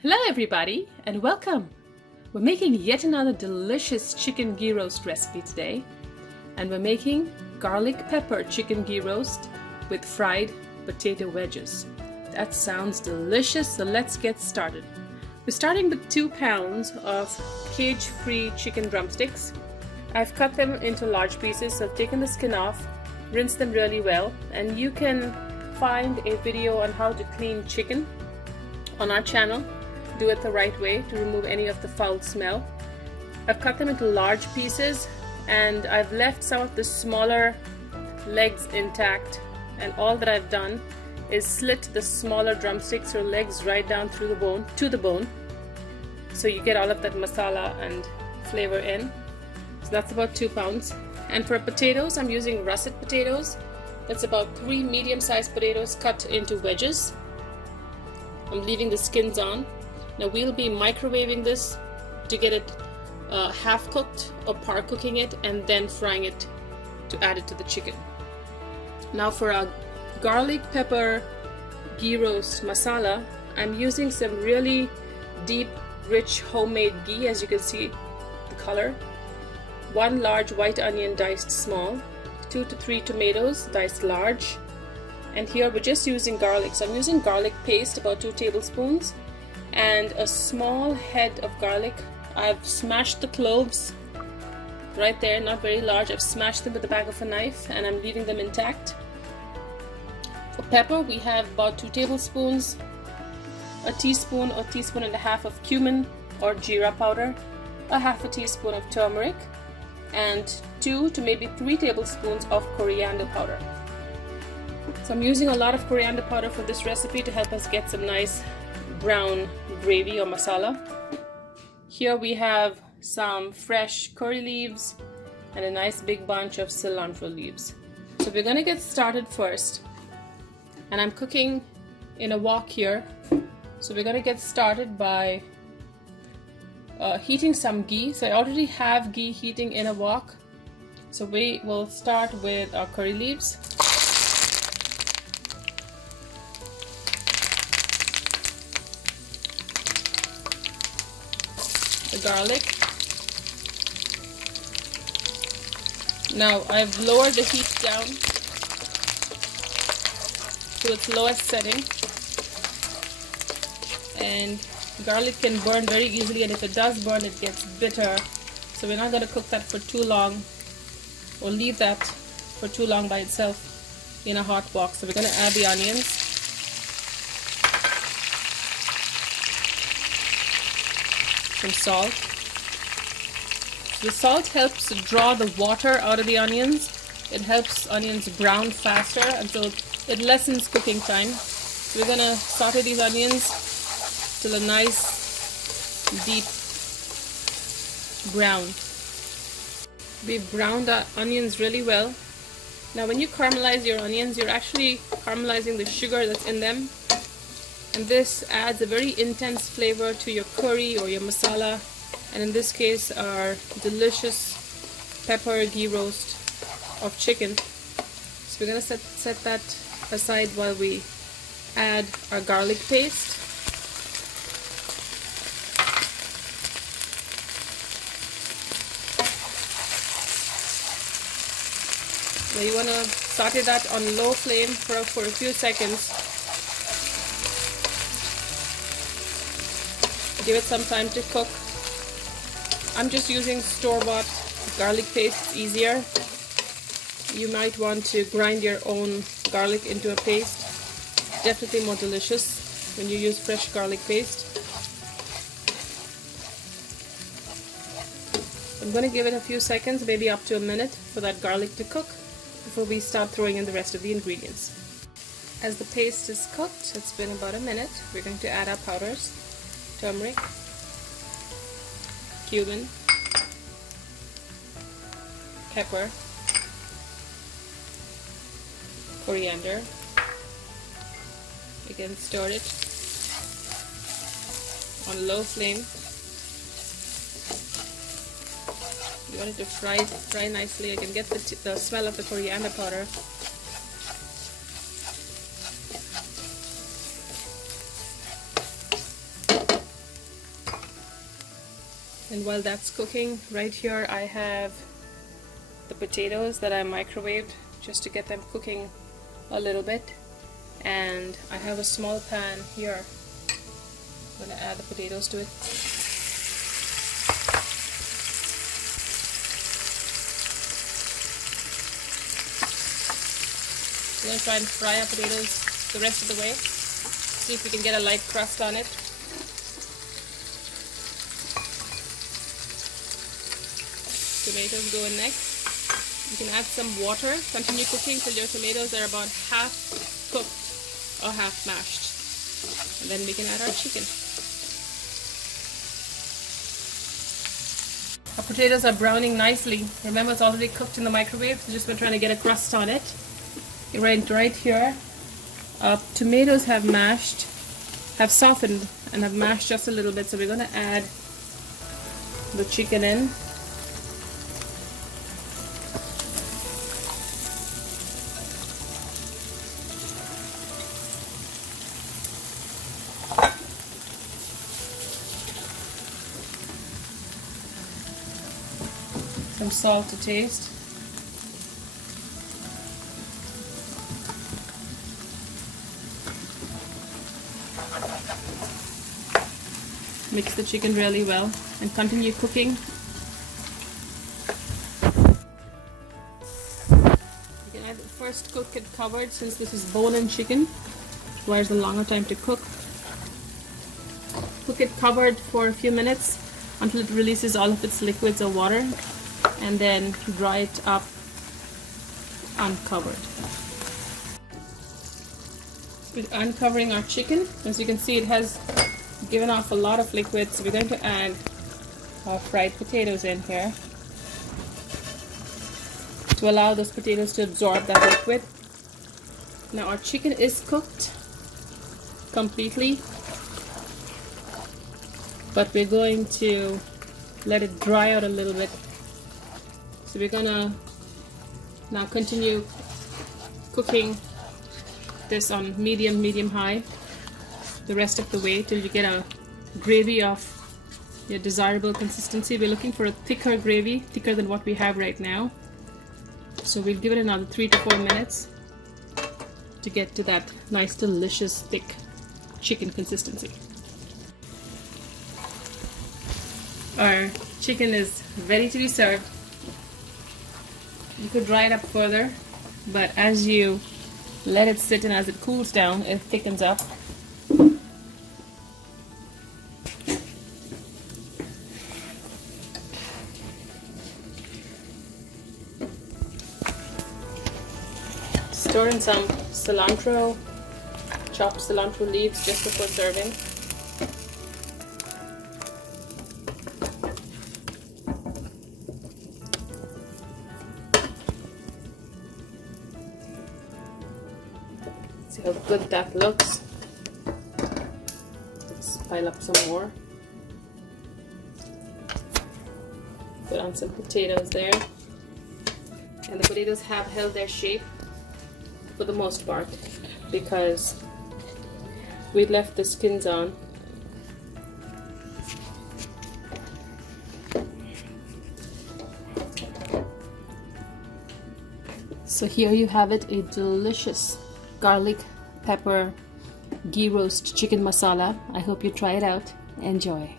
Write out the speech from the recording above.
Hello everybody and welcome! We're making yet another delicious chicken ghee roast recipe today, and we're making garlic pepper chicken ghee roast with fried potato wedges. That sounds delicious, so let's get started. We're starting with 2 pounds of cage-free chicken drumsticks. I've cut them into large pieces, so I've taken the skin off, rinsed them really well, and you can find a video on how to clean chicken on our channel. Do it the right way to remove any of the foul smell. I've cut them into large pieces and I've left some of the smaller legs intact, and all that I've done is slit the smaller drumsticks or legs right down through the bone to the bone, so you get all of that masala and flavor in. So that's about 2 pounds. And for potatoes, I'm using russet potatoes. That's about 3 medium-sized potatoes cut into wedges. I'm leaving the skins on. Now we'll be microwaving this to get it half cooked or par cooking it, and then frying it to add it to the chicken. Now for our garlic pepper ghee roast masala, I'm using some really deep, rich homemade ghee, as you can see the color. 1 large white onion diced small, 2 to 3 tomatoes diced large, and here we're just using garlic. So I'm using garlic paste, about 2 tablespoons. And a small head of garlic. I've smashed the cloves right there, not very large. I've smashed them with the back of a knife and I'm leaving them intact. For pepper, we have about 2 tablespoons, a teaspoon or teaspoon and a half of cumin or jeera powder, a half a teaspoon of turmeric, and 2 to maybe 3 tablespoons of coriander powder. So I'm using a lot of coriander powder for this recipe to help us get some nice brown gravy or masala. Here we have some fresh curry leaves and a nice big bunch of cilantro leaves. So we're going to get started first, and I'm cooking in a wok here. So we're going to get started by heating some ghee. So I already have ghee heating in a wok. So we will start with our curry leaves, the garlic. Now I've lowered the heat down to its lowest setting, and garlic can burn very easily, and if it does burn, it gets bitter. So we're not going to cook that for too long or leave that for too long by itself in a hot wok. So we're going to add the onions, some salt. The salt helps draw the water out of the onions. It helps onions brown faster, and so it lessens cooking time. So we're going to saute these onions till a nice deep brown. We've browned our onions really well. Now when you caramelize your onions, you're actually caramelizing the sugar that's in them, and this adds a very intense flavor to your curry or your masala, and in this case our delicious pepper ghee roast of chicken. So we're going to set that aside while we add our garlic paste. Now you want to saute that on low flame for a few seconds. Give it some time to cook. I'm just using store-bought garlic paste, it's easier. You might want to grind your own garlic into a paste. Definitely more delicious when you use fresh garlic paste. I'm going to give it a few seconds, maybe up to a minute, for that garlic to cook before we start throwing in the rest of the ingredients. As the paste is cooked, it's been about a minute, we're going to add our powders: turmeric, cumin, pepper, coriander. Again, stir it on low flame. You want it to fry nicely. I can get the smell of the coriander powder. And while that's cooking, right here I have the potatoes that I microwaved just to get them cooking a little bit. And I have a small pan here. I'm going to add the potatoes to it. We're going to try and fry our potatoes the rest of the way. See if we can get a light crust on it. Tomatoes go in next. You can add some water. Continue cooking till your tomatoes are about half cooked or half mashed. And then we can add our chicken. Our potatoes are browning nicely. Remember, it's already cooked in the microwave, so just we're trying to get a crust on it. Right here, our tomatoes have softened and have mashed just a little bit, so we're going to add the chicken in. Some salt to taste. Mix the chicken really well and continue cooking. You can first cook it covered, since this is bone-in chicken. Requires a longer time to cook. Cook it covered for a few minutes until it releases all of its liquids or water, and then dry it up uncovered. With uncovering our chicken, as you can see, it has given off a lot of liquid, so we're going to add our fried potatoes in here to allow those potatoes to absorb that liquid. Now our chicken is cooked completely, but we're going to let it dry out a little bit. So we're gonna now continue cooking this on medium high the rest of the way till you get a gravy of your desirable consistency. We're looking for a thicker gravy, thicker than what we have right now. So we'll give it another 3 to 4 minutes to get to that nice, delicious, thick chicken consistency. Our chicken is ready to be served. You could dry it up further, but as you let it sit and as it cools down, it thickens up. Stir in some cilantro, chopped cilantro leaves just before serving. See how good that looks. Let's pile up some more. Put on some potatoes there. And the potatoes have held their shape for the most part because we left the skins on. So here you have it, a delicious garlic pepper ghee roast chicken masala. I hope you try it out. Enjoy.